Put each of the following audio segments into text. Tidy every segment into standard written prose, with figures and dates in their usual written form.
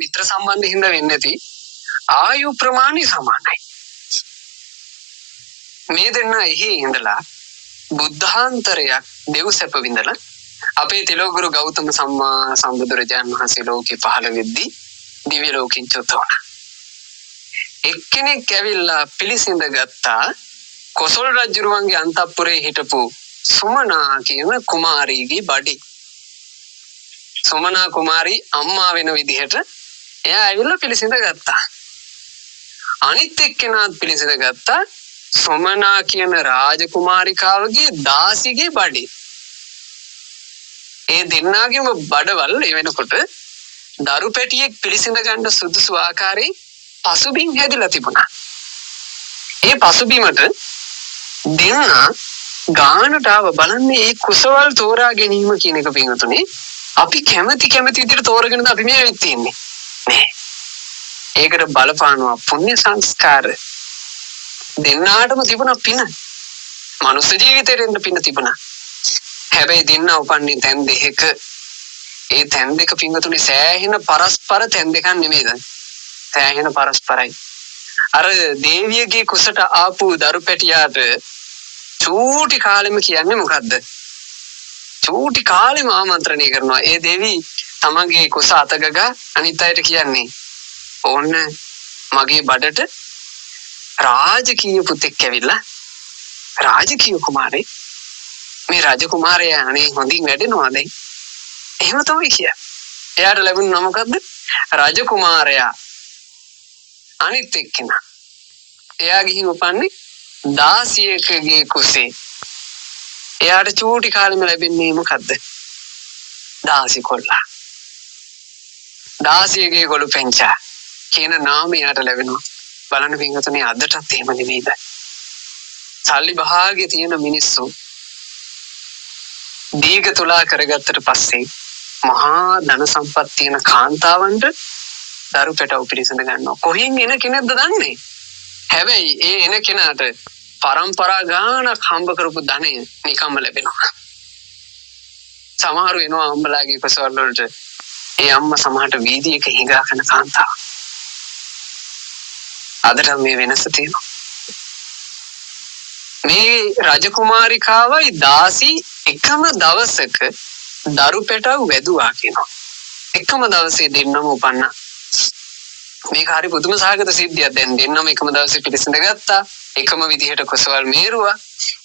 මිත්‍ර සම්බන්ධ හින්දා වෙන්නේ නැති ආයු ප්‍රමාණය සමානයි. මේ දෙන්න එහි ඉඳලා බුද්ධාන්තරයක් දෙව් සැප විඳලා අපේ තිලෝගුරු ගෞතම සම්මා සම්බුදුරජාණන් වහන්සේ ලෝකේ පහළ වෙද්දී දිව්‍ය ලෝකින් චුත වුණා. එක්කෙනෙක් ඇවිල්ලා පිළිසිඳ ගත්තා කොසල් රජුරුවන්ගේ අන්තපුරේ හිටපු සුමනා කියන කුමාරීගේ බඩේ. සුමනා කුමාරී අම්මා වෙන විදිහට එයා ඇවිල්ලා පිළිසිඳ ගත්තා. අනිත් එක්කෙනාත් පිළිසිඳ ගත්තා සුමනා කියන රාජකුමාරිකාවගේ දාසිගේ බඩේ. ඒ දෙන්නාගේම බඩවල් ඒ වෙනකොට දරු පැටියෙක් පිළිසිඳ ගන්න සුදුසු ආකාරයේ පසුබිම් හැදිලා තිබුණා. ඒ පසුබිමට දෙන්නා ගානට ආව බලන්නේ මේ කුසවල් තෝරා ගැනීම කියන එක පින්වතුනි අපි කැමති විදිහට තෝරගෙනද අපි මේ වෙත් තියන්නේ නේ. ඒකට බලපානවා පුණ්‍ය සංස්කාර. දෙන්නාටම තිබුණා පින. මනුස්ස ජීවිතේට පින තිබුණා. හැබැයි දෙන්න උපන්නේ තැන් දෙකක. ඒ තැන් දෙක පින්වතුනි සෑහෙන පරස්පර තැන් දෙකක් නෙමෙයිද? සෑහෙන පරස්පරයි. අර දේවියගේ කුසට ආපු දරු පැටියාට චූටි කාලෙම කියන්නේ මොකද්ද? චූටි කාලෙම ආමන්ත්‍රණය කරනවා. ඒ දේවි තමන්ගේ කුස අතගග අනිත් අයට කියන්නේ ඕන්න මගේ බඩට රාජකීය පුතෙක් ඇවිල්ලා රාජකීය කුමාරේ මේ රාජකුමාරයා අනේ හොඳින් වැඩෙනවා දැන්. එහෙම තමයි කිය. එයාට ලැබුණ නම මොකද්ද? රාජකුමාරයා. අනිත් එක්කෙනා එයා ගිහින් උපන්නේ දාසියකගේ කුසේ. එයාට චූටි කාලෙම ලැබෙන්නේ මොකද්ද? දාසි කොල්ලා. දාසියගේ ගොළු පෙන්චා කියන නාමය එයාට ලැබෙනවා. බලන්න පින්වතුනි අදටත් එහෙම නෙමෙයිද? සල්ලි භාගයේ තියෙන මිනිස්සු දීග තුලා කරගත්තට පස්සේ මහා ධන සම්පත් තියෙන කාන්තාවන්ට දරු පැටව පිළිසඳ ගන්නවා. කොහෙන් එන කෙනෙක්ද දන්නේ? හැබැයි ඒ එන කෙනාට පරම්පරා ගානක් හම්බ කරපු ධනය නිකම්ම ලැබෙනවා. සමහරු එනවා අම්මලාගේ කුසවල වලට. ඒ අම්මා සමහරට වීදියේක හිඟා කරන කාන්තාව. අදට මේ වෙනස තියෙනවා. මේ රජකුමාරිකාවයි දාසි එකම දවසක දරු පැටව වැදුවා කියනවා. එකම දවසේ දෙන්නම උපන්නා. මේක හරි පුදුම සහගත සිද්ධියක්. දැන් දෙන්නම එකම දවසේ පිළිසිඳ ගත්තා. එකම විදිහට කුසවල් මේරුවා.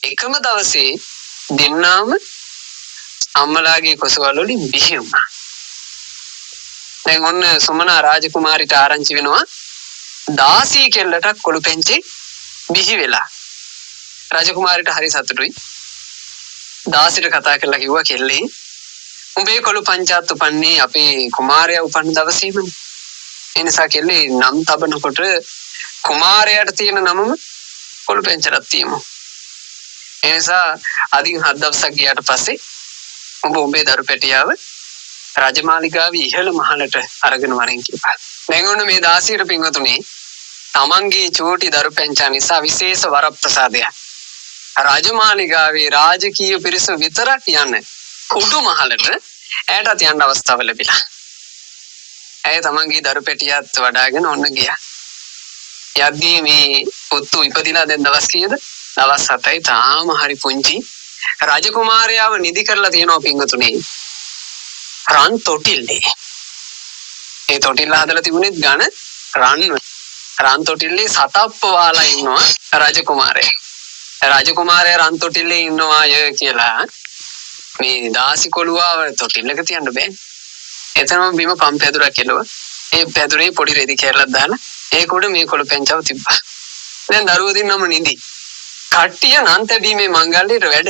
එකම දවසේ දෙන්නාම අම්මලාගේ කුසවල් වලින් බිහි වුණා. දැන් ඔන්න සුමනා රාජකුමාරිට ආරංචි වෙනවා දාසී කෙල්ලට කොළු පෙන්චේ බිහි වෙලා. රාජකුමාරිට හරි සතුටුයි. දාසිට කතා කරලා කිව්වා කෙල්ලේ උඹේ කොළු පංචාත් උපන්නේ අපේ කුමාරයා උපන් දවසේමනේ. ඒ නිසා කෙල්ලේ නම් තබනකොට කුමාරයාට තියෙන නමම කොළු පෙන්චරක් තියමු. ඒ නිසා අදින් 7 දවසක් ගියාට පස්සේ උඹේ දරු පැටියාව රාජමාලිගාවේ ඉහළ මහලට අරගෙන වරෙන් කිව්වා. දැන් ඔන්න මේ දාසියට පින්වතුනි තමන්ගේ චූටි දරු පැංචා නිසා විශේෂ වරප්‍රසාදයක්. රාජමාලිගාවේ රාජකීය පිරිස විතරක් යන්නේ උඩු මහලට ඇයටත් යන්න අවස්ථාව ලැබිලා. ඇය තමන්ගේ දරු පැටියත් වඩාගෙන ඔන්න ගියා. යද්දී මේ පුතු ඉපදිලා දැන් දවස් කීයද? දවස් 7යි. තාම හරි පුංචි. රාජකුමාරයාව නිදි කරලා තියෙනවා පින්වතුනි. රන් තොටිල්ලේ. ඒ තොටිල්ල හදලා තිබුණෙත් ඝන රන්. රන් තොටිල්ලේ සතප්ප වාලා ඉන්නවා රාජකුමාරයා. රාජකුමාරයා රන් තොටිල්ලේ ඉන්නවාය කියලා මේ දාසි කොළුවාව තොටිල්ලක තියන්න බෑ. එතනම බිම පම් පැදුරක් එළුවා. ඒ පැදුරේ පොඩි රෙදි කැරලක් දාලා ඒක උඩ මේ කොළු පෙන්චව තිබ්බා. දැන් දරුවෝ දෙන්නම නිදි. කට්ටිය නම් තැබීමේ මංගල්‍යයට වැඩ.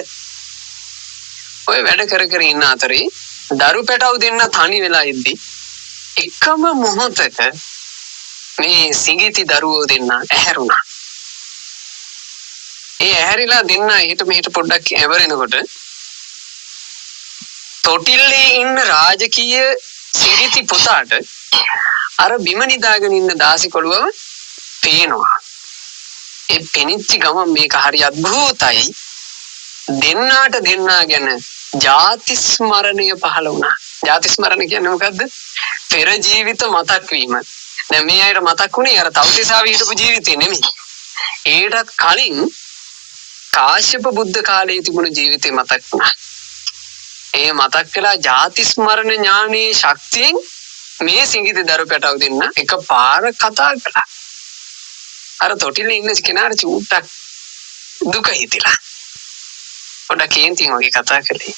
ඔය වැඩ කර ඉන්න අතරේ දරු පැටව දෙන්න තනි වෙලා ඉද්දි එකම මොහොතක මේ සිඟිති දරුවෝ දෙන්න ඇහැරුණා. ඒ ඇහැරිලා දෙන්න හිට මෙහෙට පොඩ්ඩක් ඇවරෙනකොට තොටිල්ලේ ඉන්න රාජකීය සිඟිති පුතාට අර බිම නිදාගෙන ඉන්න දාසි කොළුවව පේනවා. ඒ පෙනිච්ච ගමන් මේක හරි අద్භූතයි. දෙන්නාට දෙන්නා ගැන ජාති ස්මරණය පහළ වුණා. ජාති ස්මරණ කියන්නේ මොකද්ද? පෙර ජීවිත මතක් වීම. දැන් මේ අයට මතක් වුණේ අර තවතිසාවේ හිටපු ජීවිතේ නෙමෙයි. ඒටත් කලින් කාශ්‍යප බුද්ධ කාලයේ තිබුණු ජීවිතේ මතක් වුණා. ඒ මතක් කළා ජාති ස්මරණ ඥානයේ ශක්තියෙන් මේ සිඟිති දරු පැටව දෙන්න එකපාර කතා කළා. අර තොටිල්ලේ ඉන්න කෙනාට චූට්ටක් දුක හිතිලා. පොඩ්ඩක් කේන්තියෙන් වගේ කතා කළේ.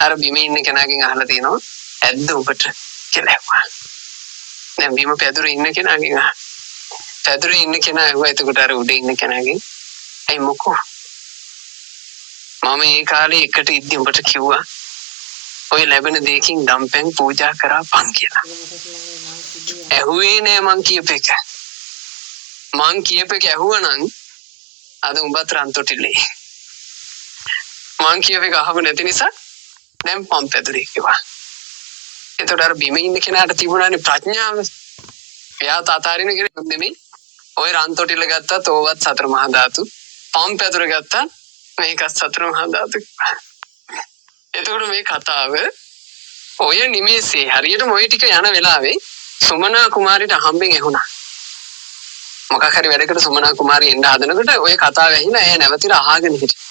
අර බිමේ ඉන්න කෙනාගෙන් අහලා තිනවා ඇද්ද ඔබට කියලා ඇහුවා. දැන් බිම පැදුරේ ඉන්න කෙනාගෙන් පැදුරේ ඉන්න කෙනා ඇහුවා එතකොට අර උඩ ඉන්න කෙනාගෙන් ඇයි මොකෝ මම ඒ කාලේ එකට ඉද්දි උඹට කිව්වා ඔය ලැබෙන දෙයකින් දම්පැන් පූජා කරපන් කියලා. ඇහුවේ නෑ මං කියපේක. මං කියපේක ඇහුවනම් අද උඹත් රන්තොටිලේ. මං කියපේක අහව නැති නිසා දැන් පම්පැදුරේ කිව්වා. එතකොට අර බිම ඉන්න කෙනාට තිබුණානේ ප්‍රඥාව. එයා තාතාරින කෙනෙක් නෙමෙයි. ඔය රන්තොටිල ගත්තත් ඕවත් සතර මහා ධාතු. පම්පැදුර ගත්තා මේකත් සතර මහා ධාතු. එතකොට මේ කතාව ඔය නිමේසේ හරියටම ඔය ටික යන වෙලාවේ සුමනා කුමාරිට හම්බෙන් ඇහුණා. මොකක් හරි වැඩකට සුමනා කුමාරිය එන්න හදනකොට ඔය කතාව ඇහිලා ඇය නැවතිලා අහගෙන හිටියා.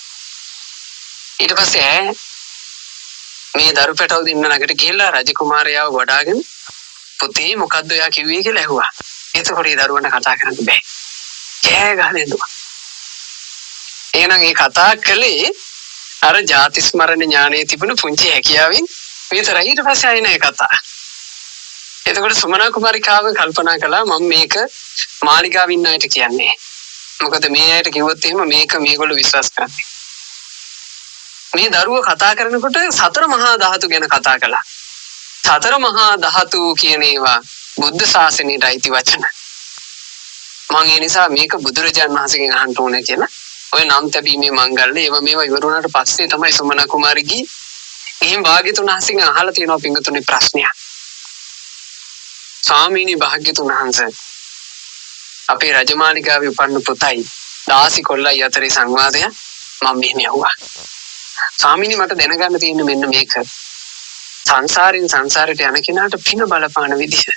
ඊට පස්සේ ඇය මේ දරු පැටව දෙන්න ළඟට ගිහිල්ලා රජ කුමාරයාව වඩාගෙන පුතේ මොකද්ද ඔයා කිව්වේ කියලා ඇහුවා. එතකොට ඒ දරුවන්ට කතා කරන්න බෑ. කෑ ගහලා ඉඳුවා. එහෙනම් ඒ කතා කළේ අර ජාති ස්මරණ ඥානයේ තිබුණු පුංචි හැකියාවෙන් විතරයි. ඊට පස්සේ ආයෙ නෑ කතා. එතකොට සුමනා කුමාරිකාව කල්පනා කළා මම මේක මාලිගාවේ ඉන්න අයට කියන්නේ. මොකද මේ අයට කිව්වොත් එහෙම මේක මේගොල්ලෝ විශ්වාස කරන්නේ. මේ දරුවෝ කතා කරනකොට සතර මහා ධාතු ගැන කතා කළා. සතර මහා ධාතු කියන ඒවා බුද්ධ ශාසනයට අයිති වචන. මම ඒ නිසා මේක බුදුරජාණන් වහන්සේගෙන් අහන්න ඕනේ කියලා ඔය නම් තැබීමේ මංගල්‍ය ඒවා මේවා ඉවර වුණාට පස්සේ තමයි සුමනා කුමාරිගේ එහෙන් භාග්‍යතුන් වහන්සේගෙන් අහලා තියෙනවා පින්වතුනි ප්‍රශ්නයක්. ස්වාමීනි භාග්‍යතුන් වහන්සේ අපේ රජමාලිගාවේ උපන්න පුතයි දාසි කොල්ලයි අතරේ සංවාදය මම මෙහෙම අහුවා. ස්වාමීනි මට දැනගන්න තියෙන්නේ මෙන්න මේක. සංසාරෙන් සංසාරයට යන කෙනාට පින බලපාන විදිහ.